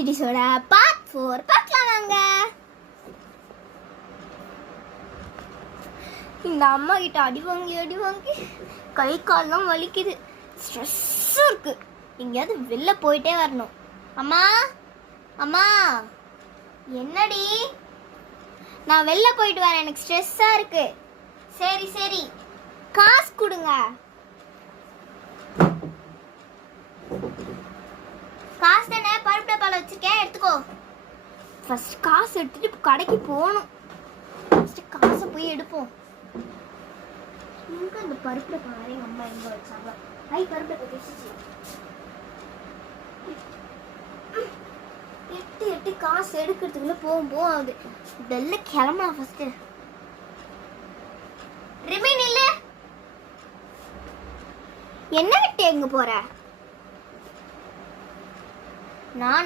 ஏபிசிடிஸோட part 4 பார்க்கலாம் வாங்க. இந்த அம்மா கிட்ட அடி வாங்கி கை கால்லாம் வலிக்குது, ஸ்ட்ரெஸ்ஸும் இருக்கு. எங்கேயாவது வெளில போயிட்டே வரணும். அம்மா அம்மா என்னடி? நான் வெளில போயிட்டு வரேன், எனக்கு ஸ்ட்ரெஸ்ஸாக இருக்கு. சரி சரி, காசு கொடுங்க. காசு தானே, பருப்பு டப்பால வச்சிருக்கேன், எடுத்துக்கோ. ஃபர்ஸ்ட் காசு எடுத்துட்டு இப்போ கடைக்கு போகணும். ஃபர்ஸ்ட் காசை போய் எடுப்போம். எங்க அந்த பருப்பு டப்பா வேற எங்க அம்மா எங்க வச்சாங்க? பருப்பு டப்பா வச்சிச்சு. எட்டு காசு எடுக்கிறதுக்குள்ள போகும் ஆகுது. வெளில கிளம்பலாம் ஃபர்ஸ்ட். ரிமைன் இல்ல, என்ன விட்டு எங்க போற? நான்